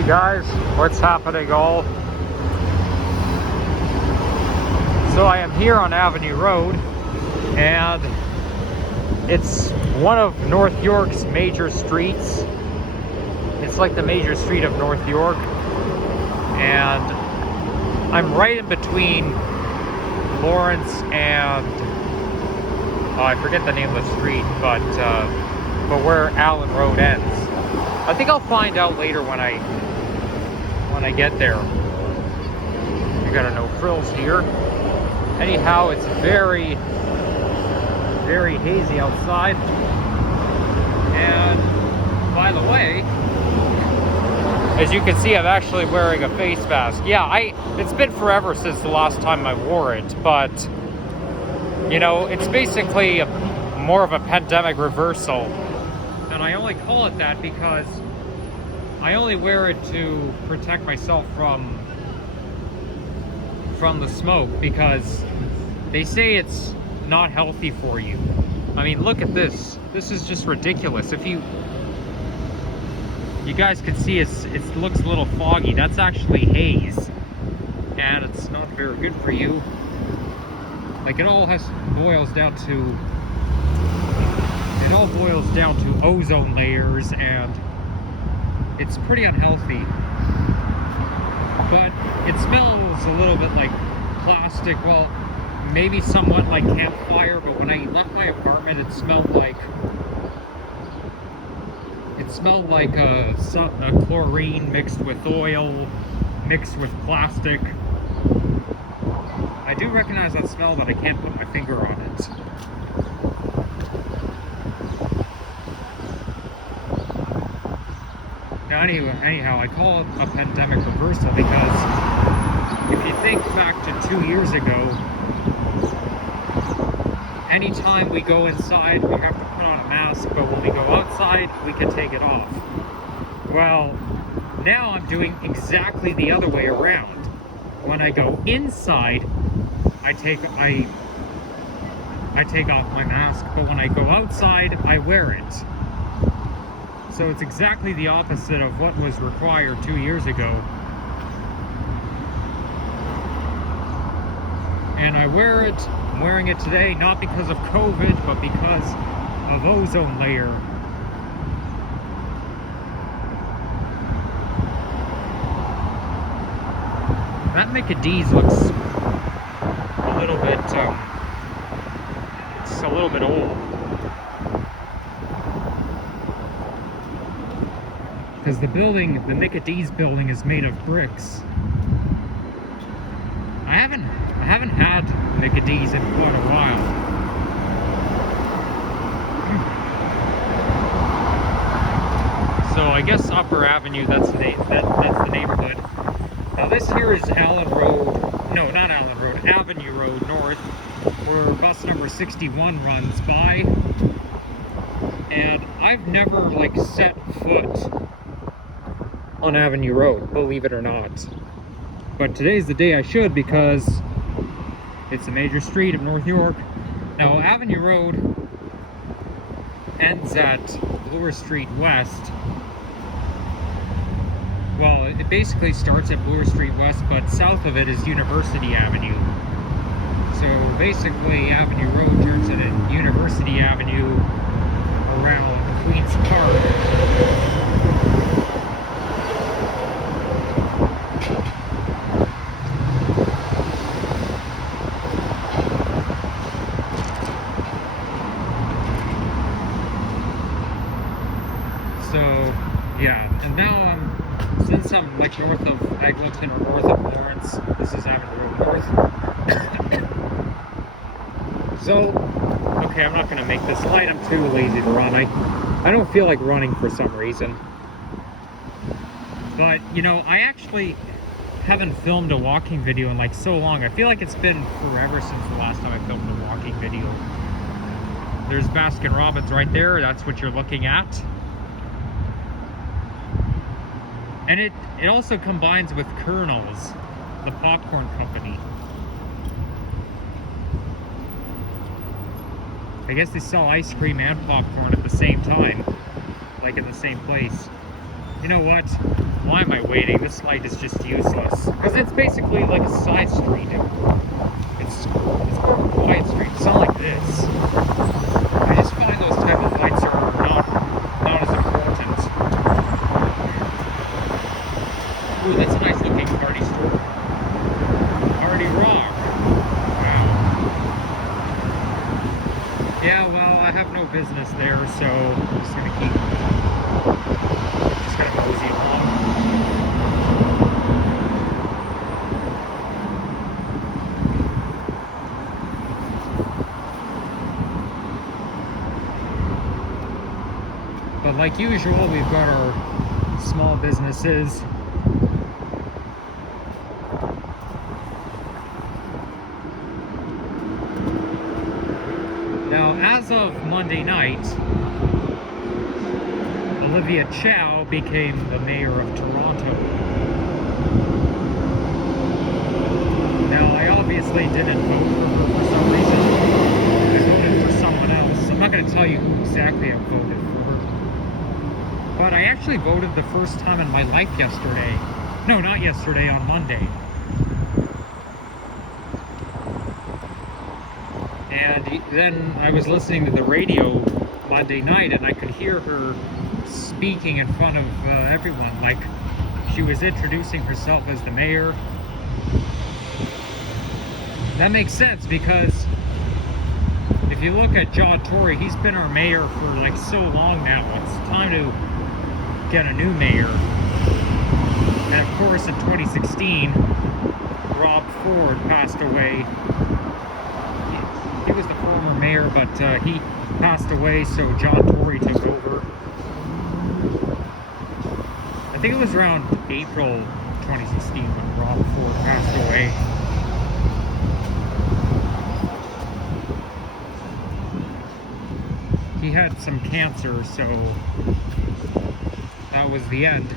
Hey guys, what's happening all? So I am here on Avenue Road, and it's one of North York's major streets. It's like the major street of North York, and I'm right in between Lawrence and I forget the name of the street, but where Allen Road ends. I think I'll find out later when I get there. You got a no frills here. Anyhow, it's very, very hazy outside. And by the way, as you can see, I'm actually wearing a face mask. Yeah, it's been forever since the last time I wore it, but you know, it's basically more of a pandemic reversal. And I only call it that because I only wear it to protect myself from the smoke, because they say it's not healthy for you. I mean, look at this. This is just ridiculous. If you guys can see, it looks a little foggy. That's actually haze, and it's not very good for you. Like, it all boils down to ozone layers, and it's pretty unhealthy. But it smells a little bit like plastic. Well, maybe somewhat like campfire, but when I left my apartment, it smelled like a chlorine mixed with oil, mixed with plastic. I do recognize that smell, but I can't put my finger on it. Now, anyhow, I call it a pandemic reversal because if you think back to 2 years ago, anytime we go inside, we have to put on a mask, but when we go outside, we can take it off. Well, now I'm doing exactly the other way around. When I go inside, I take off my mask, but when I go outside, I wear it. So it's exactly the opposite of what was required 2 years ago. And I'm wearing it today, not because of COVID, but because of ozone layer. That Mickey D's looks a little bit, it's a little bit old. Because the Mickey D's building is made of bricks. I haven't had Mickey D's in quite a while. So I guess Upper Avenue, that's the neighborhood. Now this here is Allen Road, no, not Allen Road, Avenue Road North, where bus number 61 runs by. And I've never set foot on Avenue Road, believe it or not. But today's the day I should, because it's a major street of North York. Now, Avenue Road ends at Bloor Street West. Well, it basically starts at Bloor Street West, but south of it is University Avenue. So basically, Avenue Road turns into University Avenue around Queens Park. So, yeah, and now since I'm north of Eglinton or north of Lawrence, this is Avenue Road North. So, okay, I'm not going to make this light, I'm too lazy to run. I don't feel like running for some reason. But, you know, I actually haven't filmed a walking video in so long. I feel like it's been forever since the last time I filmed a walking video. There's Baskin Robbins right there, that's what you're looking at. And it also combines with Kernels, the popcorn company. I guess they sell ice cream and popcorn at the same time, in the same place. You know what? Why am I waiting? This light is just useless. Because it's basically like a side street. It's more of a quiet street. It's not like this. I just find those type of lights are not as important. Ooh, that's a nice looking party store. Party Rock. Wow. Yeah, well, I have no business there, so I'm just gonna mosey along. But like usual, we've got our small businesses. Now, as of Monday night, Olivia Chow became the mayor of Toronto. Now, I obviously didn't vote for her for some reason. I voted for someone else. I'm not going to tell you who exactly I voted for. But I actually voted the first time in my life yesterday. No, not yesterday, on Monday. And then I was listening to the radio Monday night, and I could hear her speaking in front of everyone. Like, she was introducing herself as the mayor. That makes sense, because if you look at John Tory, he's been our mayor for like so long now. It's time to get a new mayor. And of course, in 2016, Rob Ford passed away. He was the former mayor, but he passed away, so John Tory took over. I think it was around April 2016 when Rob Ford passed away. He had some cancer, so that was the end.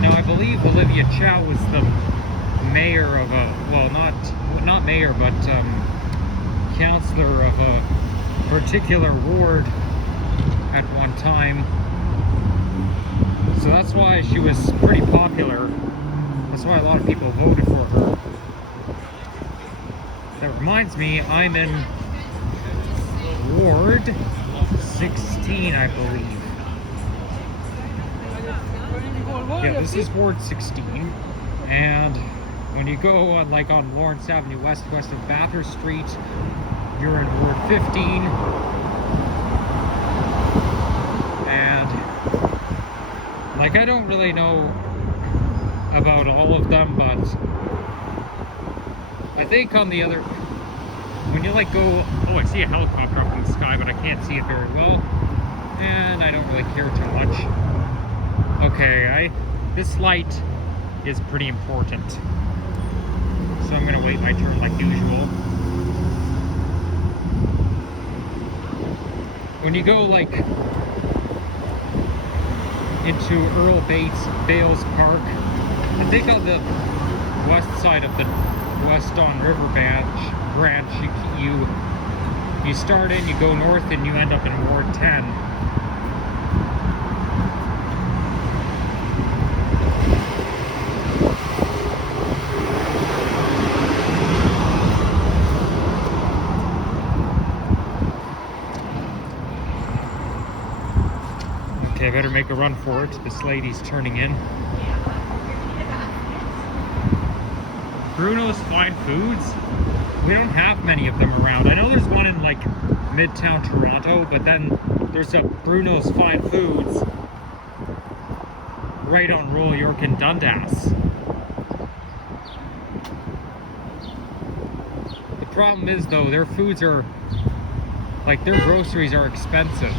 Now, I believe Olivia Chow was the mayor of a, well, not mayor, but councillor of a particular ward at one time. So that's why she was pretty popular. That's why a lot of people voted for her. That reminds me, I'm in Ward 16, I believe. Yeah, this is Ward 16. And when you go on, like on Lawrence Avenue west of Bathurst Street, you're in Ward 15. And like, I don't really know about all of them, but I think on the other, when you like go, oh, I see a helicopter up in the sky, but I can't see it very well, and I don't really care too much. Okay, this light is pretty important, so I'm gonna wait my turn like usual. When you go like into Earl Bales Park, I think on the west side of the West Don River branch, you start in, you go north, and you end up in Ward 10. Okay, I better make a run for it. This lady's turning in. Bruno's Fine Foods? We don't have many of them around. I know there's one in like Midtown Toronto, but then there's a Bruno's Fine Foods right on Royal York and Dundas. The problem is though, their foods are, like their groceries are expensive.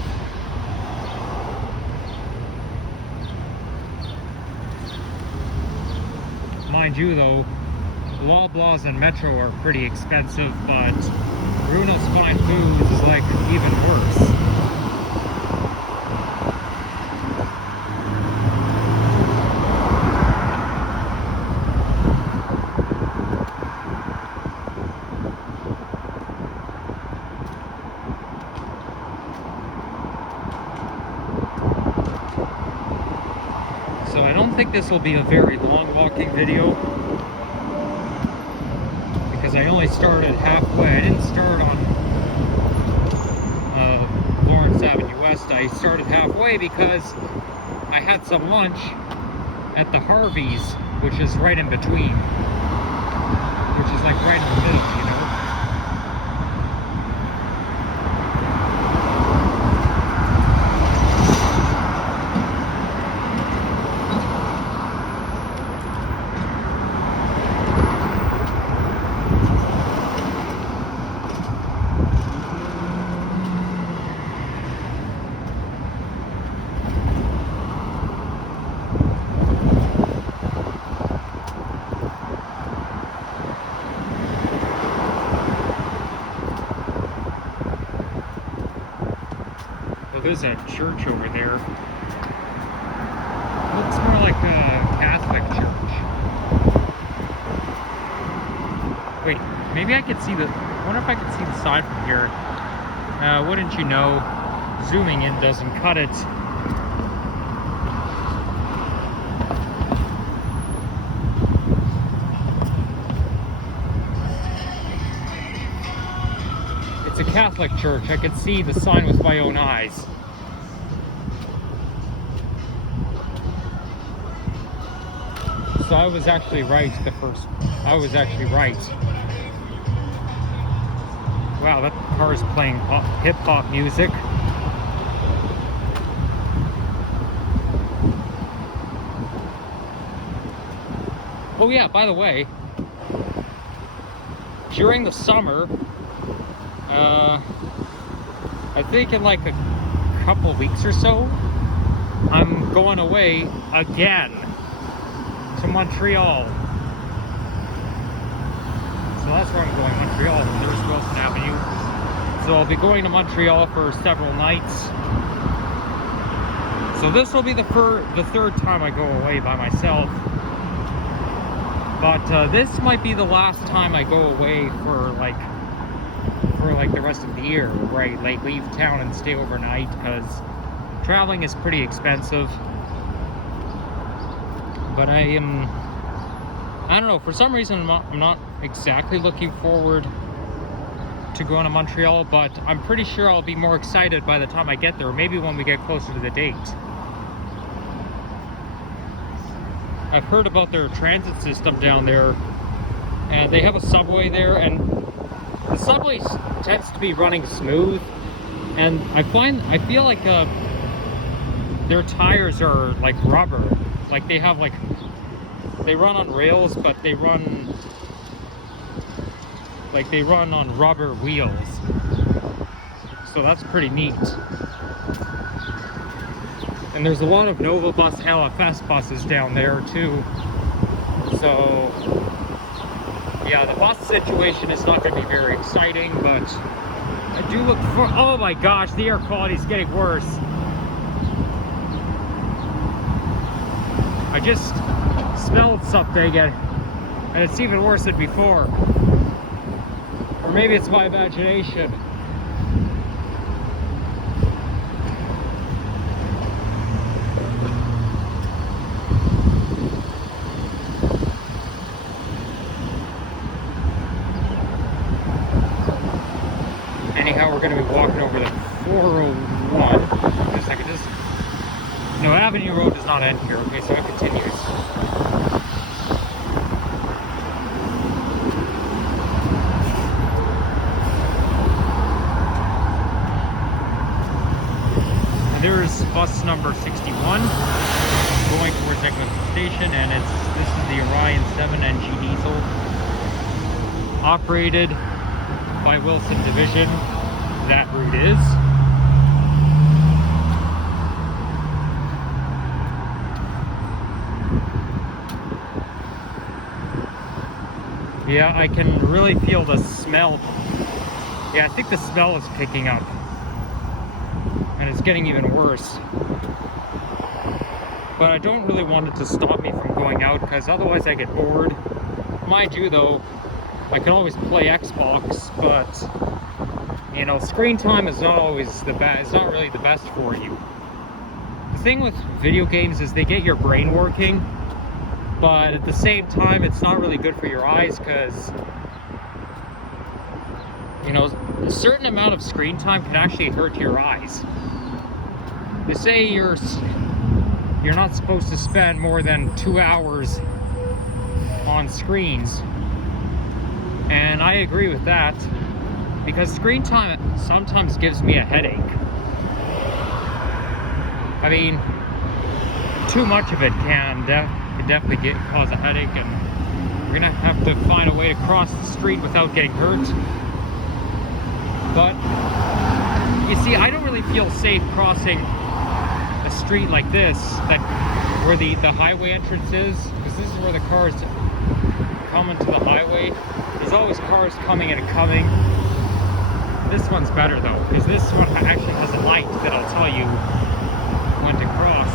Mind you though, Loblaws and Metro are pretty expensive, but Bruno's Fine Foods is like even worse. So I don't think this will be a very long walking video, because I only started halfway. I didn't start on Lawrence Avenue West. I started halfway because I had some lunch at the Harvey's, which is right in between, which is like right in the middle, you know. There's a church over there. Looks more like a Catholic church. Wait, maybe I could see the... I wonder if I could see the sign from here. Wouldn't you know, zooming in doesn't cut it. It's a Catholic church. I could see the sign with my own eyes. So I was actually right the first... I was actually right. Wow, that car is playing hip-hop music. Oh yeah, by the way, during the summer, I think in like a couple weeks or so, I'm going away again to Montreal. So that's where I'm going, Montreal. There's Wilson Avenue. So I'll be going to Montreal for several nights. So this will be the third time I go away by myself. But this might be the last time I go away for like the rest of the year, right? Like leave town and stay overnight, because traveling is pretty expensive. But I don't know, for some reason I'm not exactly looking forward to going to Montreal, but I'm pretty sure I'll be more excited by the time I get there, or maybe when we get closer to the date. I've heard about their transit system down there, and they have a subway there, and the subway tends to be running smooth, and I feel like their tires are like rubber. Like they have like, they run on rails, but they run on rubber wheels. So that's pretty neat. And there's a lot of Nova Bus LFS buses down there too. So yeah, the bus situation is not going to be very exciting, but I do look for... Oh my gosh, the air quality is getting worse. I just smelled something and it's even worse than before. Or maybe it's my imagination. Anyhow, we're going to be walking over the 401. Wait a second, no, Avenue Road does not end here. Okay, so it continues. And there's bus number 61 going towards Eglinton Station, and this is the Orion 7 NG diesel, operated by Wilson Division. That route is. Yeah, I can really feel the smell. Yeah, I think the smell is picking up. And it's getting even worse. But I don't really want it to stop me from going out, because otherwise I get bored. Mind you though, I can always play Xbox, but you know, screen time is not always the best. It's not really the best for you. The thing with video games is they get your brain working, but at the same time, it's not really good for your eyes because, you know, a certain amount of screen time can actually hurt your eyes. They say you're not supposed to spend more than 2 hours on screens, and I agree with that because screen time sometimes gives me a headache. I mean, too much of it can definitely cause a headache, and we're gonna have to find a way to cross the street without getting hurt. But you see, I don't really feel safe crossing a street like this, where the highway entrance is, because this is where the cars come into the highway. There's always cars coming and coming. This one's better though, because this one actually has a light that'll tell you when to cross.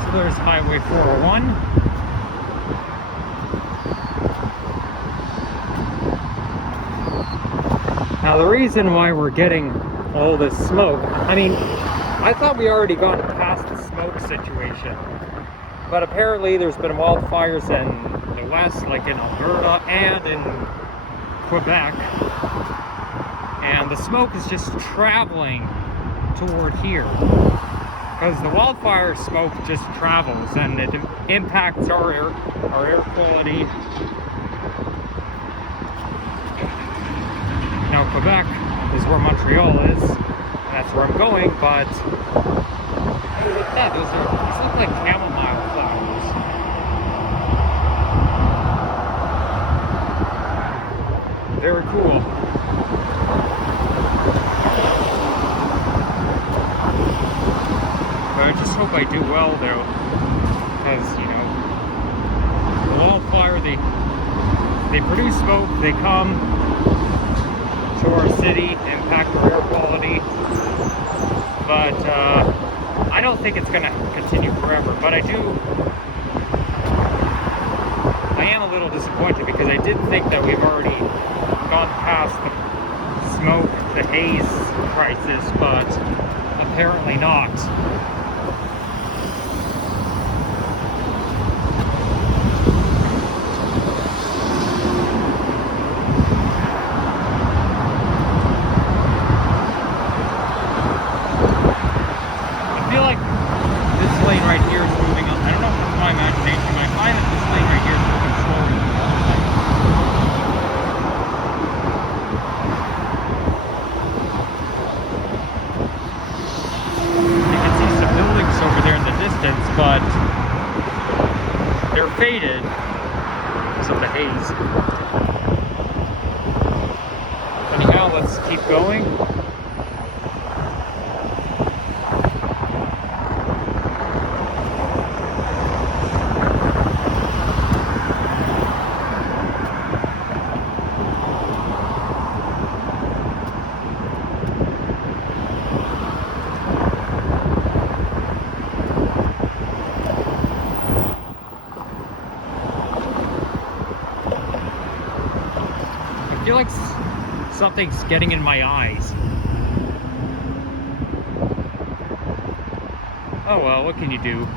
So there's Highway 401. Now the reason why we're getting all this smoke, I mean, I thought we already got past the smoke situation, but apparently there's been wildfires in the west, like in Alberta and in Quebec, and the smoke is just traveling toward here because the wildfire smoke just travels and it impacts our air quality. Now Quebec is where Montreal is, and that's where I'm going, but yeah, these look like chamomile flowers. Very cool. But I just hope I do well though, because, you know, the wildfire, they produce smoke, they come to our city, impact our air quality, but I don't think it's going to continue forever. But I am a little disappointed because I did think that we've already gone past the smoke, the haze crisis, but apparently not. But they're faded because of the haze. Anyhow, let's keep going. I feel like something's getting in my eyes. Oh well, what can you do?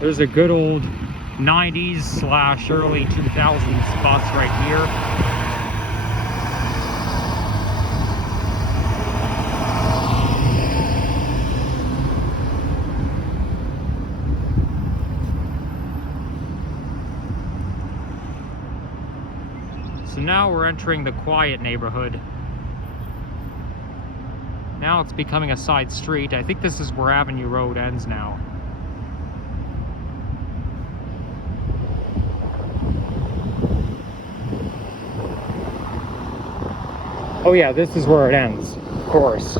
There's a good old 90s / early 2000s bus right here. So now we're entering the quiet neighborhood. Now it's becoming a side street. I think this is where Avenue Road ends now. Oh yeah, this is where it ends, of course.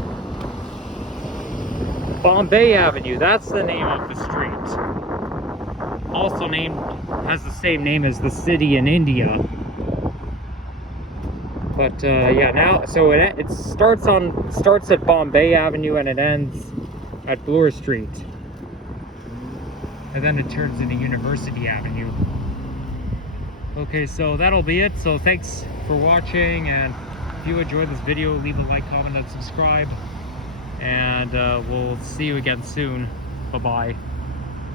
Bombay Avenue, that's the name of the street. Also named, has the same name as the city in India. But yeah, now, so it starts at Bombay Avenue and it ends at Bloor Street. And then it turns into University Avenue. Okay, so that'll be it. So thanks for watching, and if you enjoyed this video, leave a like, comment, and subscribe. And we'll see you again soon. Bye-bye.